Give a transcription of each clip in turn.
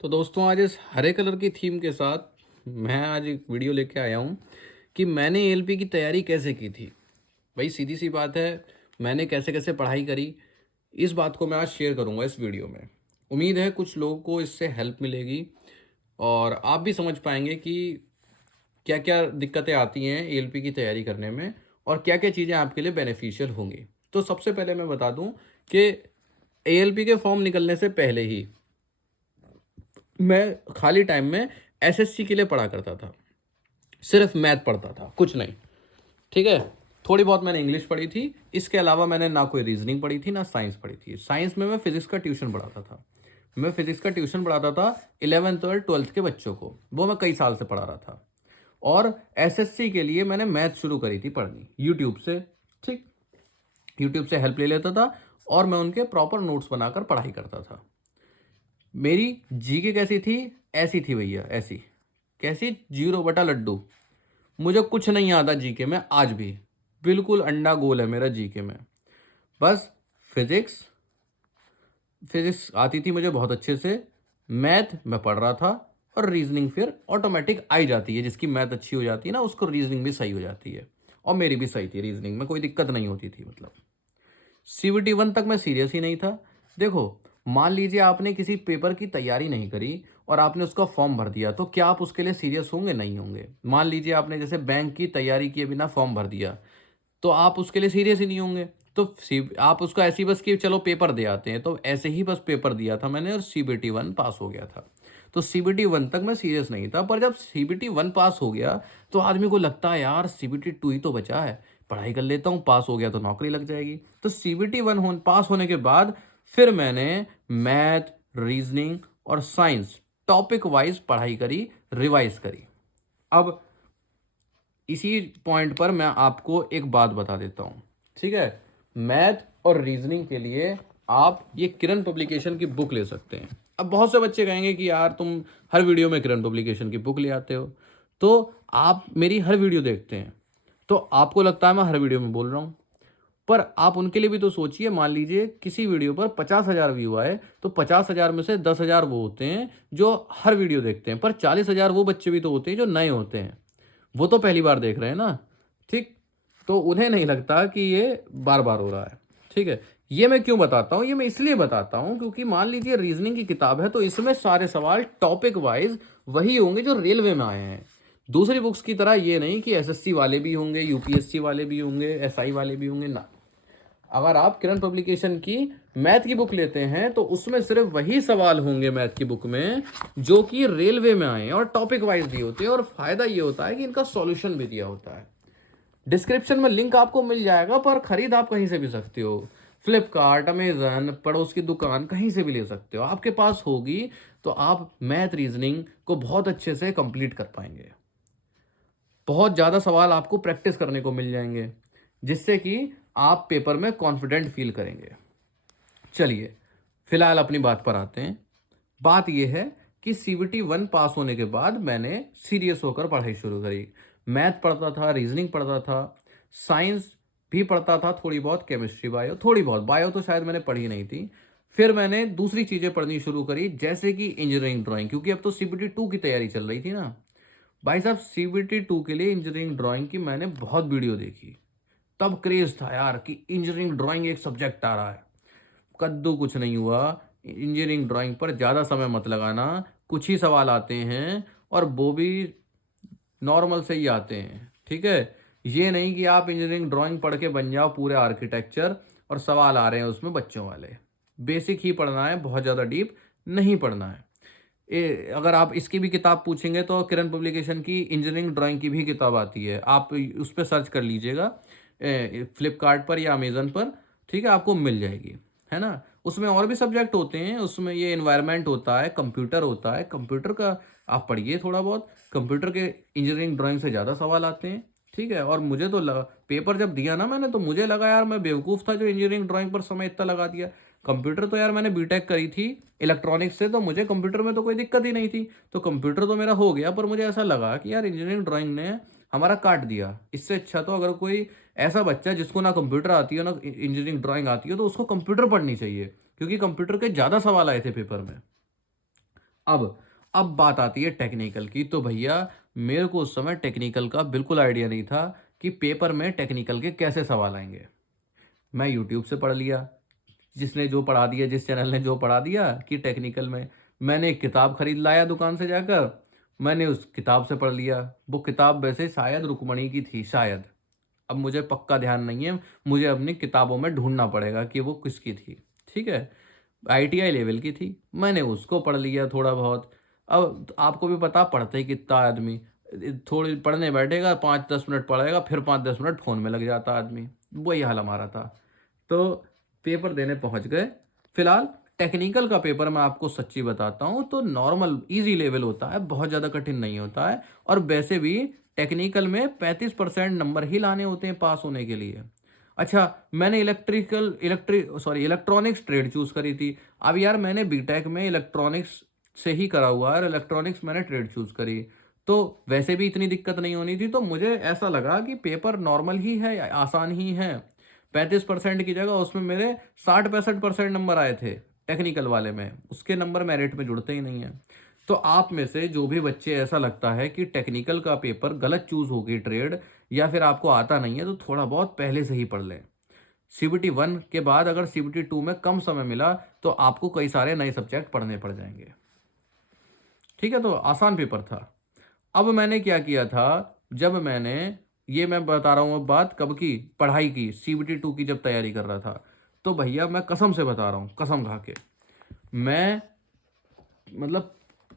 तो दोस्तों आज इस हरे कलर की थीम के साथ मैं आज एक वीडियो लेके आया हूँ कि मैंने एएलपी की तैयारी कैसे की थी। भाई सीधी सी बात है, मैंने कैसे कैसे पढ़ाई करी, इस बात को मैं आज शेयर करूँगा इस वीडियो में। उम्मीद है कुछ लोगों को इससे हेल्प मिलेगी और आप भी समझ पाएंगे कि क्या क्या दिक्कतें आती हैं एएलपी की तैयारी करने में और क्या क्या चीज़ें आपके लिए बेनिफिशियल होंगी। तो सबसे पहले मैं बता दूं कि एएलपी के फॉर्म निकलने से पहले ही मैं खाली टाइम में एसएससी के लिए पढ़ा करता था। सिर्फ मैथ पढ़ता था, कुछ नहीं। ठीक है, थोड़ी बहुत मैंने इंग्लिश पढ़ी थी, इसके अलावा मैंने ना कोई रीजनिंग पढ़ी थी ना साइंस पढ़ी थी। साइंस में मैं फिजिक्स का ट्यूशन पढ़ाता था। मैं फिजिक्स का ट्यूशन पढ़ाता था 11th और 12th के बच्चों को, वो मैं कई साल से पढ़ा रहा था। और एसएससी के लिए मैंने मैथ शुरू करी थी पढ़नी यूट्यूब से। ठीक, यूट्यूब से हेल्प ले लेता था और मैं उनके प्रॉपर नोट्स बनाकर पढ़ाई करता था। मेरी जीके कैसी थी? ऐसी थी भैया, ऐसी। कैसी? 0/लड्डू। मुझे कुछ नहीं आता जीके में आज भी। बिल्कुल अंडा गोल है मेरा जीके में। बस फिजिक्स फिजिक्स आती थी मुझे बहुत अच्छे से। मैथ मैं पढ़ रहा था और रीजनिंग फिर ऑटोमेटिक आई जाती है। जिसकी मैथ अच्छी हो जाती है ना, उसको रीजनिंग भी सही हो जाती है। और मेरी भी सही थी, रीजनिंग में कोई दिक्कत नहीं होती थी। मतलब सीबीटी 1 तक मैं सीरियस ही नहीं था। देखो, मान लीजिए आपने किसी पेपर की तैयारी नहीं करी और आपने उसका फॉर्म भर दिया, तो क्या आप उसके लिए सीरियस होंगे? नहीं होंगे। मान लीजिए आपने जैसे बैंक की तैयारी किए बिना फॉर्म भर दिया, तो आप उसके लिए सीरियस ही नहीं होंगे। तो आप उसको ऐसी बस कि चलो पेपर दे आते हैं, तो ऐसे ही बस पेपर दिया था मैंने और सीबीटी 1 पास हो गया था। तो सीबीटी 1 तक मैं सीरियस नहीं था, पर जब सीबीटी 1 पास हो गया तो आदमी को लगता है यार सीबीटी 2 ही तो बचा है, पढ़ाई कर लेता हूँ, पास हो गया तो नौकरी लग जाएगी। तो सीबीटी 1 पास होने के बाद फिर मैंने मैथ, रीजनिंग और साइंस टॉपिक वाइज पढ़ाई करी, रिवाइज करी। अब इसी पॉइंट पर मैं आपको एक बात बता देता हूँ। ठीक है, मैथ और रीजनिंग के लिए आप ये किरण पब्लिकेशन की बुक ले सकते हैं। अब बहुत से बच्चे कहेंगे कि यार तुम हर वीडियो में किरण पब्लिकेशन की बुक ले आते हो, तो आप मेरी हर वीडियो देखते हैं तो आपको लगता है मैं हर वीडियो में बोल रहा हूँ। पर आप उनके लिए भी तो सोचिए। मान लीजिए किसी वीडियो पर 50,000 व्यू आए, तो 50,000 में से 10,000 वो होते हैं जो हर वीडियो देखते हैं, पर 40,000 वो बच्चे भी तो होते हैं जो नए होते हैं। वो तो पहली बार देख रहे हैं ना। ठीक, तो उन्हें नहीं लगता कि ये बार बार हो रहा है। ठीक है, ये मैं क्यों बताता हूँ? ये मैं इसलिए बताता हूँ क्योंकि मान लीजिए रीजनिंग की किताब है तो इसमें सारे सवाल टॉपिक वाइज वही होंगे जो रेलवे में आए हैं। दूसरी बुक्स की तरह ये नहीं कि एसएससी वाले भी होंगे, यूपीएससी वाले भी होंगे, एसआई वाले भी होंगे ना। अगर आप किरण पब्लिकेशन की मैथ की बुक लेते हैं तो उसमें सिर्फ वही सवाल होंगे मैथ की बुक में जो कि रेलवे में आए हैं और टॉपिक वाइज दिए होते हैं। और फायदा ये होता है कि इनका सॉल्यूशन भी दिया होता है। डिस्क्रिप्शन में लिंक आपको मिल जाएगा, पर खरीद आप कहीं से भी सकते हो। फ्लिपकार्ट, अमेजन, पड़ोस की दुकान, कहीं से भी ले सकते हो। आपके पास होगी तो आप मैथ रीजनिंग को बहुत अच्छे से कंप्लीट कर पाएंगे। बहुत ज़्यादा सवाल आपको प्रैक्टिस करने को मिल जाएंगे जिससे कि आप पेपर में कॉन्फिडेंट फील करेंगे। चलिए फिलहाल अपनी बात पर आते हैं। बात यह है कि सीबीटी 1 पास होने के बाद मैंने सीरियस होकर पढ़ाई शुरू करी। मैथ पढ़ता था, रीजनिंग पढ़ता था, साइंस भी पढ़ता था, थोड़ी बहुत केमिस्ट्री, बायो थोड़ी बहुत। बायो तो शायद मैंने पढ़ी नहीं थी। फिर मैंने दूसरी चीज़ें पढ़नी शुरू करी जैसे कि इंजीनियरिंग ड्राइंग, क्योंकि अब तो सीबीटी 2 की तैयारी चल रही थी ना। भाई साहब, सीबीटी 2 के लिए इंजीनियरिंग ड्राइंग की मैंने बहुत वीडियो देखी। तब क्रेज था यार कि इंजीनियरिंग ड्राइंग एक सब्जेक्ट आ रहा है। कद्दू कुछ नहीं हुआ। इंजीनियरिंग ड्राइंग पर ज़्यादा समय मत लगाना, कुछ ही सवाल आते हैं और वो भी नॉर्मल से ही आते हैं। ठीक है, ये नहीं कि आप इंजीनियरिंग ड्राइंग पढ़ के बन जाओ पूरे आर्किटेक्चर और सवाल आ रहे हैं उसमें बच्चों वाले। बेसिक ही पढ़ना है, बहुत ज़्यादा डीप नहीं पढ़ना है। अगर आप इसकी भी किताब पूछेंगे तो किरण पब्लिकेशन की इंजीनियरिंग ड्राइंग की भी किताब आती है, आप उस पर सर्च कर लीजिएगा फ्लिपकार्ट पर या अमेज़न पर। ठीक है, आपको मिल जाएगी, है ना। उसमें और भी सब्जेक्ट होते हैं, उसमें ये इन्वायरमेंट होता है, कंप्यूटर होता है। कंप्यूटर का आप पढ़िए थोड़ा बहुत। कंप्यूटर के इंजीनियरिंग ड्राइंग से ज़्यादा सवाल आते हैं। ठीक है, और मुझे तो लगा, पेपर जब दिया ना मैंने, तो मुझे लगा यार मैं बेवकूफ़ था जो इंजीनियरिंग ड्राइंग पर समय इतना लगा दिया। कंप्यूटर तो यार मैंने बीटेक करी थी इलेक्ट्रॉनिक्स से, तो मुझे कंप्यूटर में तो कोई दिक्कत ही नहीं थी। तो कंप्यूटर तो मेरा हो गया, पर मुझे ऐसा लगा कि यार इंजीनियरिंग ड्राइंग ने हमारा काट दिया। इससे अच्छा तो अगर कोई ऐसा बच्चा जिसको ना कंप्यूटर आती हो ना इंजीनियरिंग ड्राइंग आती हो, तो उसको कंप्यूटर पढ़नी चाहिए, क्योंकि कंप्यूटर के ज़्यादा सवाल आए थे पेपर में। अब बात आती है टेक्निकल की। तो भैया मेरे को उस समय टेक्निकल का बिल्कुल आइडिया नहीं था कि पेपर में टेक्निकल के कैसे सवाल आएँगे। मैं यूट्यूब से पढ़ लिया, जिसने जो पढ़ा दिया, जिस चैनल ने जो पढ़ा दिया कि टेक्निकल में। मैंने एक किताब खरीद लाया दुकान से जाकर, मैंने उस किताब से पढ़ लिया। वो किताब वैसे शायद रुक्मणी की थी, शायद। अब मुझे पक्का ध्यान नहीं है, मुझे अपनी किताबों में ढूँढना पड़ेगा कि वो किसकी थी, ठीक है? आईटीआई लेवल की थी, मैंने उसको पढ़ लिया थोड़ा बहुत। अब आपको भी पता पढ़ता ही कितना आदमी, थोड़ी पढ़ने बैठेगा 5-10 मिनट पढ़ेगा, फिर 5-10 मिनट फ़ोन में लग जाता आदमी। वही हाल हमारा था। तो पेपर देने पहुँच गए। फिलहाल टेक्निकल का पेपर मैं आपको सच्ची बताता हूँ तो नॉर्मल ईज़ी लेवल होता है, बहुत ज़्यादा कठिन नहीं होता है। और वैसे भी टेक्निकल में 35% नंबर ही लाने होते हैं पास होने के लिए। अच्छा, मैंने इलेक्ट्रॉनिक्स ट्रेड चूज़ करी थी। अब यार मैंने बीटेक में इलेक्ट्रॉनिक्स से ही करा हुआ है और इलेक्ट्रॉनिक्स मैंने ट्रेड चूज़ करी। तो वैसे भी इतनी दिक्कत नहीं होनी थी, तो मुझे ऐसा लगा कि पेपर नॉर्मल ही है, आसान ही है। 35% की जगह उसमें मेरे 60-65% नंबर आए थे टेक्निकल वाले में। उसके नंबर मेरिट में जुड़ते ही नहीं हैं। तो आप में से जो भी बच्चे ऐसा लगता है कि टेक्निकल का पेपर गलत चूज़ हो गई ट्रेड, या फिर आपको आता नहीं है, तो थोड़ा बहुत पहले से ही पढ़ लें। सीबीटी 1 के बाद अगर सीबीटी 2 में कम समय मिला तो आपको कई सारे नए सब्जेक्ट पढ़ने पड़ जाएँगे। ठीक है? तो आसान पेपर था। अब मैंने क्या किया था, जब मैंने, ये मैं बता रहा हूँ अब बात कब की, पढ़ाई की, सीबीटी 2 की जब तैयारी कर रहा था। तो भैया मैं कसम से बता रहा हूँ, कसम खा के, मैं मतलब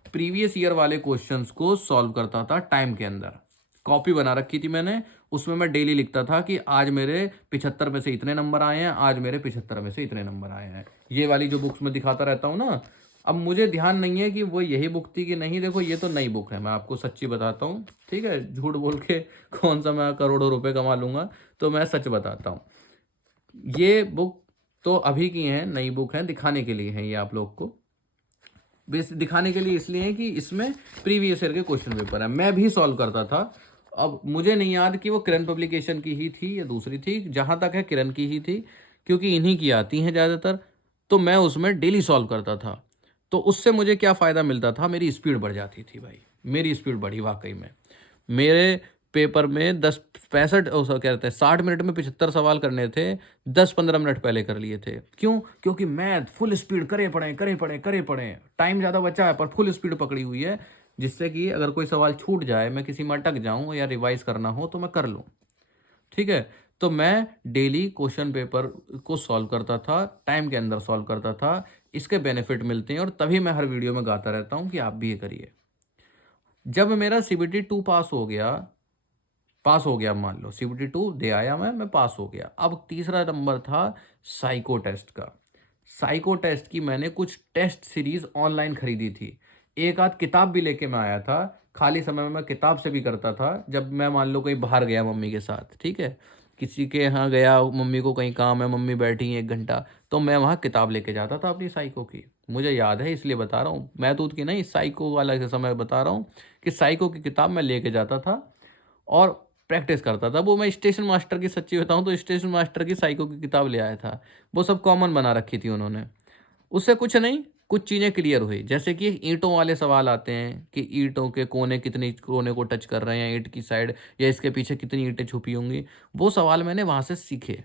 प्रीवियस ईयर वाले क्वेश्चंस को सॉल्व करता था टाइम के अंदर। कॉपी बना रखी थी मैंने, उसमें मैं डेली लिखता था कि आज मेरे 75 में से इतने नंबर आए हैं, आज मेरे 75 में से इतने नंबर आए हैं। ये वाली जो बुक्स में दिखाता रहता हूँ ना, अब मुझे ध्यान नहीं है कि वो यही बुक थी कि नहीं। देखो ये तो नई बुक है, मैं आपको सच्ची बताता हूँ, ठीक है? झूठ बोल के कौन सा मैं करोड़ों रुपए कमा लूँगा, तो मैं सच बताता हूँ। ये बुक तो अभी की है, नई बुक है, दिखाने के लिए है ये आप लोग को। बेस दिखाने के लिए इसलिए है कि इसमें प्रीवियस ईयर के क्वेश्चन पेपर है, मैं भी सॉल्व करता था। अब मुझे नहीं याद कि वो किरण पब्लिकेशन की ही थी या दूसरी थी, जहाँ तक है किरण की ही थी, क्योंकि इन्हीं की आती हैं ज़्यादातर। तो मैं उसमें डेली सॉल्व करता था। तो उससे मुझे क्या फ़ायदा मिलता था, मेरी स्पीड बढ़ जाती थी भाई, मेरी स्पीड बढ़ी वाक़ई में। मेरे पेपर में 10 65 क्या कहते हैं 60 मिनट में 75 सवाल करने थे, 10-15 मिनट पहले कर लिए थे। क्यों? क्योंकि मैथ फुल स्पीड करे पढ़ें, करे पढ़ें, करे पढ़ें। टाइम ज़्यादा बचा है पर फुल स्पीड पकड़ी हुई है, जिससे कि अगर कोई सवाल छूट जाए, मैं किसी में अटक जाऊँ या रिवाइज़ करना हो तो मैं कर लूँ। ठीक है? तो मैं डेली क्वेश्चन पेपर को सॉल्व करता था, टाइम के अंदर सॉल्व करता था। इसके बेनिफिट मिलते हैं और तभी मैं हर वीडियो में गाता रहता हूँ कि आप भी ये करिए। जब मेरा सीबीटी 2 पास हो गया, मान लो सीबीटी 2 दे आया मैं पास हो गया। अब तीसरा नंबर था साइको टेस्ट का। साइको टेस्ट की मैंने कुछ टेस्ट सीरीज़ ऑनलाइन खरीदी थी। एक आध किताब भी लेके मैं आया था। खाली समय में मैं किताब से भी करता था, जब मैं मान लो कहीं बाहर गया मम्मी के साथ, ठीक है? किसी के यहाँ गया, मम्मी को कहीं काम है, मम्मी बैठी हैं 1 घंटा, तो मैं वहाँ किताब लेके जाता था अपनी साइको की। मुझे याद है इसलिए बता रहा हूँ, मैथ्स की नहीं, साइको वाला के समय बता रहा हूँ कि साइको की किताब मैं लेके जाता था और प्रैक्टिस करता था। वो मैं स्टेशन मास्टर की, सच्ची बताऊँ तो स्टेशन मास्टर की साइको की किताब ले आया था। वो सब कॉमन बना रखी थी उन्होंने। उससे कुछ नहीं, कुछ चीज़ें क्लियर हुई। जैसे कि ईंटों वाले सवाल आते हैं कि ईंटों के कोने कितनी कोने को टच कर रहे हैं, ईंट की साइड, या इसके पीछे कितनी ईंटें छुपी होंगी। वो सवाल मैंने वहाँ से सीखे।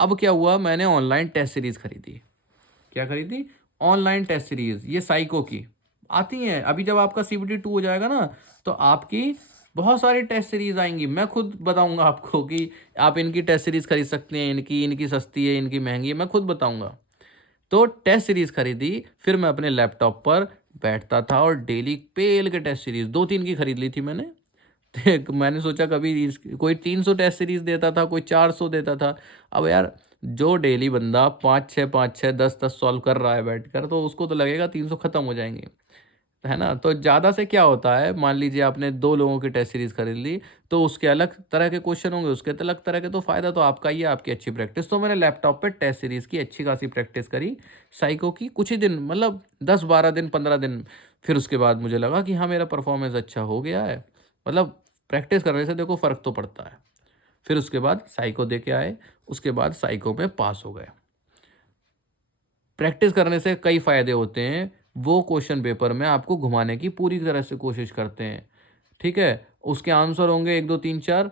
अब क्या हुआ, मैंने ऑनलाइन टेस्ट सीरीज़ खरीदी। क्या खरीदी? ऑनलाइन टेस्ट सीरीज़, ये साइको की आती हैं। अभी जब आपका सीबीटी 2 हो जाएगा ना, तो आपकी बहुत सारी टेस्ट सीरीज़ आएँगी। मैं खुद बताऊँगा आपको कि आप इनकी टेस्ट सीरीज़ खरीद सकते हैं, इनकी सस्ती है, इनकी महँगी है, मैं खुद बताऊँगा। तो टेस्ट सीरीज़ खरीदी, फिर मैं अपने लैपटॉप पर बैठता था और डेली पेल के टेस्ट सीरीज़ 2-3 की खरीद ली थी मैंने। देख मैंने सोचा कभी इस कोई 300 टेस्ट सीरीज़ देता था, कोई 400 देता था। अब यार जो डेली बंदा 5-6, 10-10 सॉल्व कर रहा है बैठकर, तो उसको तो लगेगा 300 खत्म हो जाएँगे। है ना? तो ज़्यादा से क्या होता है, मान लीजिए आपने 2 लोगों की टेस्ट सीरीज़ खरीद ली, तो उसके अलग तरह के क्वेश्चन होंगे, उसके तो अलग तरह के, तो फ़ायदा तो आपका ही है, आपकी अच्छी प्रैक्टिस। तो मैंने लैपटॉप पे टेस्ट सीरीज़ की अच्छी खासी प्रैक्टिस करी, साइको की कुछ ही दिन, मतलब 10-12 दिन, 15 दिन। फिर उसके बाद मुझे लगा कि हाँ, मेरा परफ़ॉर्मेंस अच्छा हो गया है। मतलब प्रैक्टिस करने से देखो फ़र्क तो पड़ता है। फिर उसके बाद साइको दे के आए, उसके बाद साइको में पास हो गए। प्रैक्टिस करने से कई फ़ायदे होते हैं। वो क्वेश्चन पेपर में आपको घुमाने की पूरी तरह से कोशिश करते हैं, ठीक है? उसके आंसर होंगे 1, 2, 3, 4,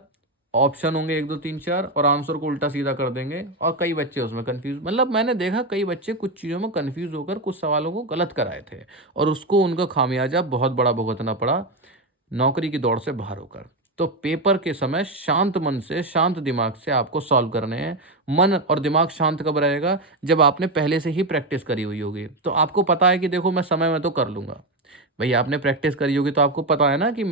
ऑप्शन होंगे 1, 2, 3, 4 और आंसर को उल्टा-सीधा कर देंगे और कई बच्चे उसमें कन्फ्यूज़, मतलब मैंने देखा कई बच्चे कुछ चीज़ों में कन्फ्यूज़ होकर कुछ सवालों को गलत कराए थे और उसको उनका खामियाजा बहुत बड़ा भुगतना पड़ा, नौकरी की दौड़ से बाहर होकर। तो पेपर के समय शांत मन से, शांत दिमाग से आपको सॉल्व करने हैं। मन और दिमाग शांत कब रहेगा? जब आपने पहले से ही प्रैक्टिस करी हुई होगी। तो आपको पता है कि देखो मैं समय में तो कर लूँगा। भई आपने प्रैक्टिस करी होगी तो आपको पता है ना कि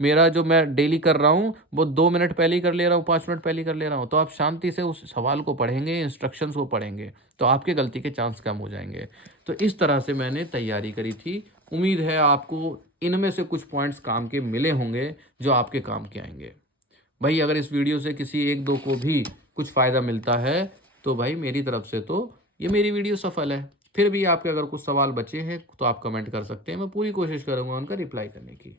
मेरा जो मैं डेली कर रहा हूँ, वो 2 मिनट पहले ही कर ले रहा हूँ, 5 मिनट पहले ही कर ले रहा हूँ। तो आप शांति से उस सवाल को पढ़ेंगे, इंस्ट्रक्शंस को पढ़ेंगे, तो आपके गलती के चांस कम हो जाएँगे। तो इस तरह से मैंने तैयारी करी थी। उम्मीद है आपको इनमें से कुछ पॉइंट्स काम के मिले होंगे, जो आपके काम के आएँगे। भाई अगर इस वीडियो से किसी 1-2 को भी कुछ फ़ायदा मिलता है, तो भाई मेरी तरफ से तो ये मेरी वीडियो सफल है। फिर भी आपके अगर कुछ सवाल बचे हैं, तो आप कमेंट कर सकते हैं। मैं पूरी कोशिश करूँगा उनका रिप्लाई करने की।